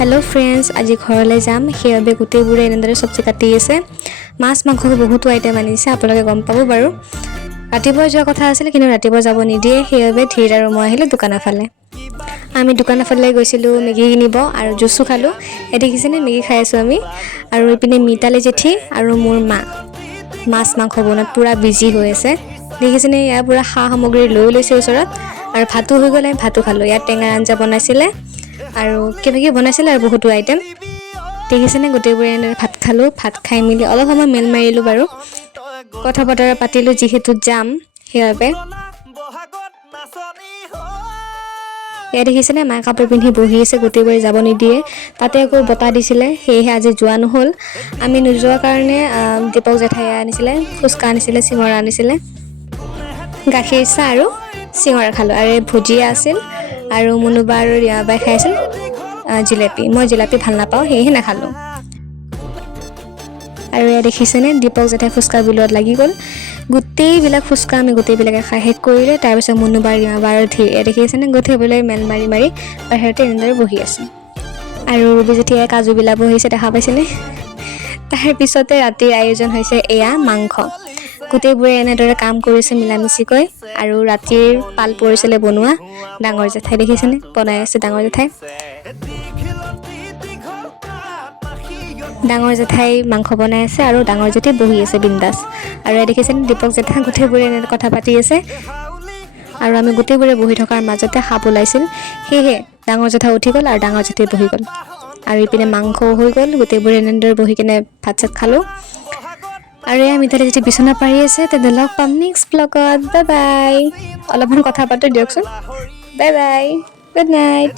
hello friends আজি ঘৰলৈ যাম সেইবাবে গোটেইবোৰে এনেদৰে সবজি কাটি আছে মাছ মাংস বহুত আইটেম আনিছে আপোনালোকে গম পাব বাৰু ৰাতিপুৱা যোৱা কথা আছিল কিন্তু ৰাতিপুৱা যাব নিদিয়ে সেইবাবে ধীৰ আৰু মই আহিলে দোকানৰ ফালে আমি দোকানৰ ফালে গৈছিলো মেগী কিনিব আৰু জুচু খালো এ দেখিছেনে মেগী খাই আছো আমি আৰু ইপিনে মিতালি জেঠি আৰু মোৰ মা মাছ মাংস বনাত পুৰা বিজি হৈ আছে দেখিছেনে ইয়াৰ পুৰা খা সামগ্ৰী লৈ লৈছে ওচৰত আৰু ভাতো হৈ গ'ল ভাতো খালো ইয়াত টেঙাৰ আঞ্জা বনাইছিলে আৰু কিবাকি বনাইছিল আৰু বহুত আইটেম দেখিছেনে গোটেইবোৰে এনে ভাত খালো ভাত খাই মিলি অলপ সময় মেল মাৰিলো বাৰু কথা বতৰা পাতিলো যিহেতু যাম সেইবাবে এয়া দেখিছেনে মায়ে কাপোৰ পিন্ধি বহি আছে গোটেইবোৰে যাব নিদিয়ে তাতে আকৌ বতাহ দিছিলে সেয়েহে আজি যোৱা নহ'ল আমি নোযোৱাৰ কাৰণে দীপক জেঠাই আনিছিলে ফুচকা আনিছিলে চিঙৰা আনিছিলে গাখীৰ চাহ আৰু চিঙৰা খালো আৰু ভুজিয়া আছিল আৰু মুনুবা আৰু ৰিয়াবাই খাইছিল জিলাপি মই জিলাপি ভাল নাপাওঁ সেয়েহে নাখালো আৰু এয়া দেখিছেনে দীপক জেঠাই ফুচকা বিলত লাগি গ'ল গোটেইবিলাক ফুচকা আমি গোটেইবিলাকে খাই শেষ কৰিলে তাৰপিছত মুনুবা ৰিয়াবাই আৰু ধীৰ এয়া দেখিছেনে গোটেইবিলাক মেল মাৰি মাৰি বাহিৰতে এনেদৰে বহি আছে আৰু ৰুবি জেঠিয়ে কাজুবিলাক বহিছে দেখা পাইছেনে তাৰ পিছতে ৰাতিৰ আয়োজন হৈছে এয়া মাংস গোটেইবোৰে এনেদৰে কাম কৰিছে মিলামিচিকৈ আৰু ৰাতিৰ পাল পৰিছিলে বনোৱা ডাঙৰ জেঠাই দেখিছেনে বনাই আছে ডাঙৰ জেঠাই মাংস বনাই আছে আৰু ডাঙৰ জেঠি বহি আছে বিন্দাস আৰু এই দেখিছেনে দীপক জেঠাই গোটেইবোৰে এনে কথা পাতি আছে আৰু আমি গোটেইবোৰে বহি থকাৰ মাজতে সাপ ওলাইছিল সেয়েহে ডাঙৰ জেঠা উঠি গ'ল আৰু ডাঙৰ জেঠি বহি গ'ল আৰু ইপিনে মাংস হৈ গ'ল গোটেইবোৰে এনেদৰে বহি কিনে ভাত চাত খালো আৰু এয়া মিতালী যেতিয়া বিচনা পাৰি আছে তেন্তে লগ পাম নেক্সট ব্লগত বাই বাই অলপমান কথা পাতো দিয়কচোন বাই বাই গুড নাইট